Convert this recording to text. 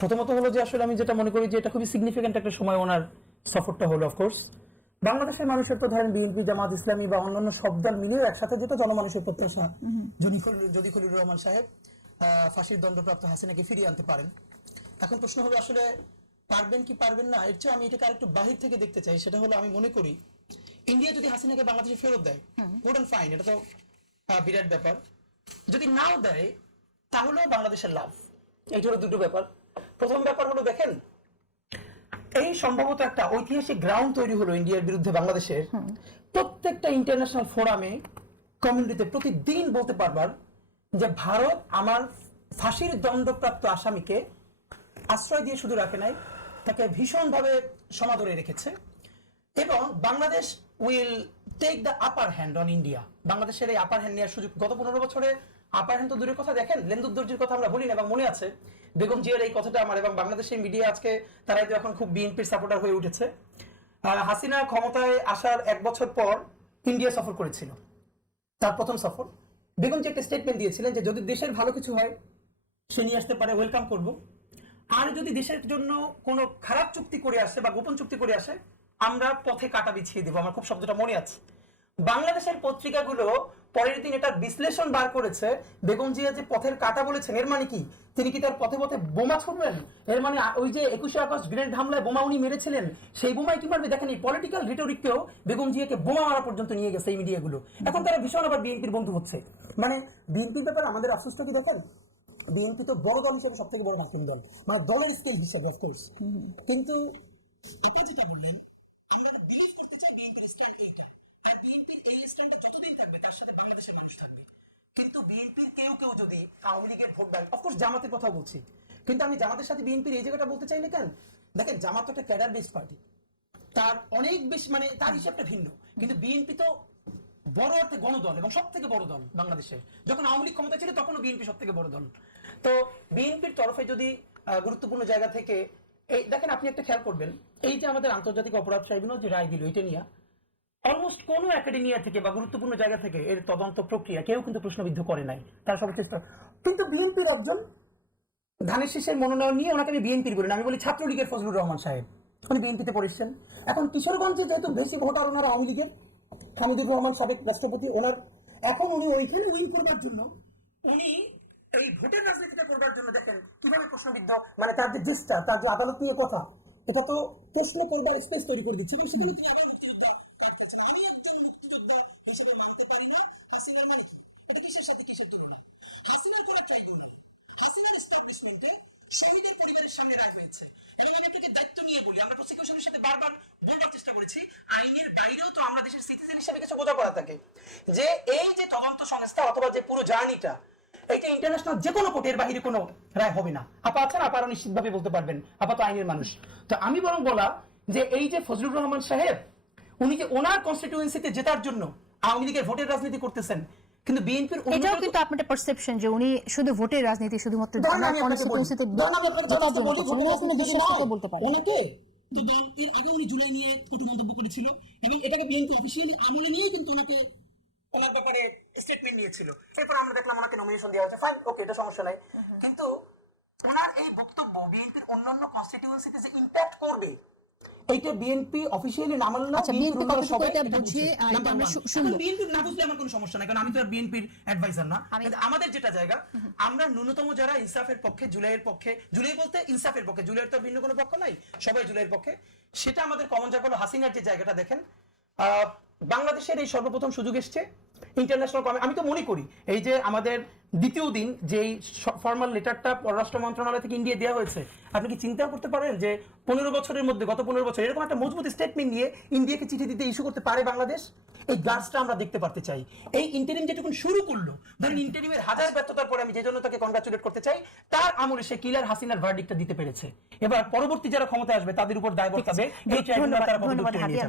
প্রথমত হলো যে আসলে আমি যেটা মনে করি যে এটা খুবই সিগনিফিকেন্ট একটা সময় ওনার সফরটা হলো। অফকোর্স বাংলাদেশের মানুষের তো ধরেন বিএনপি, জামাত ইসলামী বা অন্যান্য সব দল মিলিয়ে একসাথে যেটা জনমানুষের প্রত্যাশা, যদি খলিলুর রহমান সাহেব ফাঁসির দণ্ডপ্রাপ্ত হাসিনাকে ফিরিয়ে আনতে পারেন। এখন প্রশ্ন হলো আসলে পারবেন কি পারবেন না, এর চেয়ে আমি এটাকে আরেকটু বাহির থেকে দেখতে চাই। সেটা হলো আমি মনে করি ইন্ডিয়া যদি হাসিনাকে বাংলাদেশে ফেরত দেয়, গুড এন্ড ফাইন, এটা তো বিরাট ব্যাপার। যদি নাও দেয় তাহলেও বাংলাদেশের লাভ। এই হলো দুটো ব্যাপার। প্রথম ব্যাপার হলো দেখেন, এই সম্ভবত একটা ঐতিহাসিক গ্রাউন্ড তৈরি হলো ইন্ডিয়ার বিরুদ্ধে বাংলাদেশের। প্রত্যেকটা ইন্টারন্যাশনাল ফোরামে কমিউনিটিতে প্রতিদিন বলতে পারবার যে ভারত আমার ফাঁসির দণ্ডপ্রাপ্ত আসামিকে আশ্রয় দিয়ে শুধু রাখে নাই, তাকে ভীষণভাবে সমাদরে রেখেছে। এবং Bangladesh will take the upper hand on India. বাংলাদেশের এই আপার হ্যান্ড নেওয়ার সুযোগ, গত 15 বছরে আপার হ্যান্ড তো দূরের কথা, দেখেন লেন্দুদ্দর্জির কথা আমরা বলি না, এবং মনে আছে বেগম জিয়ার এই কথাটা আমার, এবং বাংলাদেশের মিডিয়া আজকে তারাই তো এখন খুব বিএনপির সাপোর্টার হয়ে উঠেছে। হাসিনা ক্ষমতায় আসার 1 বছর পর ইন্ডিয়া সফর করেছিল, তার প্রথম সফর। বেগম জি একটা স্টেটমেন্ট দিয়েছিলেন যে যদি দেশের ভালো কিছু হয় সে নিয়ে আসতে পারে, ওয়েলকাম করব। আর যদি দেশের জন্য কোনো খারাপ চুক্তি করে আসে বা গোপন চুক্তি করে আসে, আমরা পথে কাটা বিছিয়ে দেবো। আমার খুব শব্দটা মনে আছে। বাংলাদেশের পত্রিকাগুলো পরের দিন এটা বিশ্লেষণ বার করেছে, বেগম জিয়া যে পথের কাটা বলেছেন এর মানে কি, তিনি কি তার পথে পথে বোমা ছুড়বেন? এর মানে ওই যে 21শে আগস্ট গ্রেনেড হামলায় বোমা উনি মেরেছিলেন, সেই বোমায় কি মারবে? দেখেন এই পলিটিক্যাল রিটোরিককেও বেগম জিয়াকে বোমা মারা পর্যন্ত নিয়ে গেছে এই মিডিয়াগুলো। এখন তারা ভীষণ আবার বিএনপির বন্ধু হচ্ছে। মানে বিএনপির ব্যাপারে আমাদের আফসোসটা কি দেখেন, বিএনপি তো বড় দল হিসেবে সব থেকে বড় মুসলিম দল, মানে দলের স্কেল হিসেবে অফকোর্স। কিন্তু আপনি যেটা বললেন, আমরা বিলিভ করতে চাই বিএনপির স্ট্যান্ড এইটা, আর বিএনপির এই স্ট্যান্ডটা যতদিন থাকবে তার সাথে বাংলাদেশের মানুষ থাকবে। কিন্তু বিএনপির কেউ কেউ যদি আওয়ামী লীগের ভোট দেয়, অফকোর্স জামাতের কথা বলছি, কিন্তু আমি জামাতের সাথে বিএনপির এই জায়গাটা বলতে চাই না কেন, দেখেন জামাত তো একটা ক্যাডার বেস পার্টি, তার অনেক বেশি মানে তার হিসাবটা ভিন্ন। কিন্তু বিএনপি তো বড় অর্থে গণদল এবং সব থেকে বড় দল বাংলাদেশে। যখন আওয়ামী লীগ ক্ষমতা ছিল তখনও বিএনপি সব থেকে বড় দল। তো বিএনপির তরফে যদি গুরুত্বপূর্ণ জায়গা থেকে এই দেখেন, আপনি একটা খেয়াল করবেন, এই যে আমাদের আন্তর্জাতিক অপরাধ ট্রাইব্যুনাল যে রায় দিল, এটা নিয়ে অলমোস্ট কোনো একাডেমিয়া থেকে বা গুরুত্বপূর্ণ জায়গা থেকে এর তদন্ত প্রক্রিয়া কেউ কিন্তু প্রশ্নবিদ্ধ করে নাই, তার সব চেষ্টা। কিন্তু বিএনপির একজন ধানের শীষের মনোনয়ন নিয়ে, ওনাকে আমি বিএনপির বলি না, আমি বলি ছাত্রলীগের ফজলুর রহমান সাহেব, উনি বিএনপিতে পড়েছেন। এখন কিশোরগঞ্জে যেহেতু বেশি ভোটার ওনার আওয়ামী লীগের, হামিদুর রহমান সাবেক রাষ্ট্রপতি, ওনার এখন উনি ওইখানে উইন করবার জন্য, উনি এই ভোটের রাজনীতিটা করবার জন্য দেখেন কিভাবে প্রশ্নবিদ্ধ, মানে তার যে চেষ্টা, তার যে আদালত নিয়ে কথা, এটা তো প্রশ্ন করবার স্পেস তৈরি করে দিচ্ছে। এবং সেখানে তিনি আবার মুক্তিযোদ্ধা কার্ড খাচ্ছেন। আমি একজন মুক্তিযোদ্ধা হিসেবে মানতে পারি না হাসিনার মানে কি, এটা কিসের সাথে কিসের তুলনা? হাসিনার কোন ট্রাইব্যুনাল, হাসিনার এস্টাবলিশমেন্টে শহীদের পরিবারের সামনে রায় হয়েছে। এবং আমি আপনাকে দায়িত্ব নিয়ে বলি, আমরা প্রসিকিউশনের সাথে বারবার বলবার চেষ্টা করেছি, আইনের বাইরেও তো আমরা দেশের সিটিজেন হিসেবে কিছু বোঝা করা থাকে, যে এই যে তদন্ত সংস্থা অথবা যে পুরো জার্নিটা, এটা ইন্টারন্যাশনাল যে কোনো কোর্টের বাইরে কোনো রায় হবে না। আপা আছেন, আপারও নিশ্চিতভাবে বলতে পারবেন, আপা তো আইনের মানুষ। তো আমি বরং বলা যে এই যে ফজলুর রহমান সাহেব, উনি যে ওনার কনস্টিটিউয়েন্সিতে জেতার জন্য আওয়ামী লীগের ভোটের রাজনীতি করতেছেন, কিন্তু বিএনপির এটাও কিন্তু আপনাদের পারসেপশন যে উনি শুধু ভোটের রাজনীতি শুধুমাত্র কনস্টিটিউয়েন্সিতে জেতার জন্য করছেন, উনি আপনি বিশ্বাস করে বলতে পারেন ওনাকে তো দল এর আগে উনি জুলাই নিয়ে কটু মন্তব্য করেছিল, এবং এটাকে বিএনপি অফিসিয়ালি আমলে নিয়েই কিন্তু ওনাকে ওনার ব্যাপারে স্টেটমেন্ট নিয়েছিল। এরপর আমরা দেখলাম ওনাকে নমিনেশন দেওয়া হয়েছে, ফাইন, ওকে, এটা সমস্যা নাই। কিন্তু ওনার এই বক্তব্য বিএনপির অন্যান্য কনস্টিটিউয়েন্সিতে যে ইম্প্যাক্ট করবে, এইটা বিএনপি অফিসিয়ালি না মানলে, আচ্ছা বিএনপি কতটুকু এটা বুঝে এটা আমরা শুনবো। বিএনপি না বুঝলে আমার কোনো সমস্যা নাই, কারণ আমি তো আর বিএনপির অ্যাডভাইজার না। আমাদের যেটা জায়গা, আমরা ন্যূনতম যারা ইনসাফের পক্ষে, জুলাইয়ের পক্ষে, জুলাই বলতে ইনসাফের পক্ষে, জুলাইয়ের তো ভিন্ন কোনো পক্ষ নাই, সবাই জুলাইয়ের পক্ষে, সেটা আমাদের কমন জায়গা হলো হাসিনার যে জায়গাটা। দেখেন বাংলাদেশের এই সর্বপ্রথম সুযোগ এসছে ইন্টারন্যাশনাল, আমি তো মনে করি এই যে আমাদের দ্বিতীয় দিন যেই ফর্মাল লেটারটা পররাষ্ট্র মন্ত্রণালয় থেকে ইন্ডিয়া দেওয়া হয়েছে, আপনি কি চিন্তা করতে পারেন যে 15 বছরের মধ্যে, গত 15 বছর এরকম একটা মজবুত স্টেটমেন্ট নিয়ে ইন্ডিয়াকে চিঠি দিতে ইস্যু করতে পারে বাংলাদেশ? এই গাছটা আমরা দেখতে পারতে চাই। এই ইন্টারিম যেটুকুন শুরু করলো, ধরেন ইন্টারিমের হাজার ব্যর্থতার পরে আমি যে জন্য তাকে কনগ্রাচুলেট করতে চাই, তার আমলে সে কিলার হাসিনার ভার্ডিক্টটা দিতে পেরেছে। এবার পরবর্তী যারা ক্ষমতায় আসবে তাদের উপর দায় বর্তাবে এই ট্রাইব্যুনাল তারা কতটুকু নিয়ে যাবে।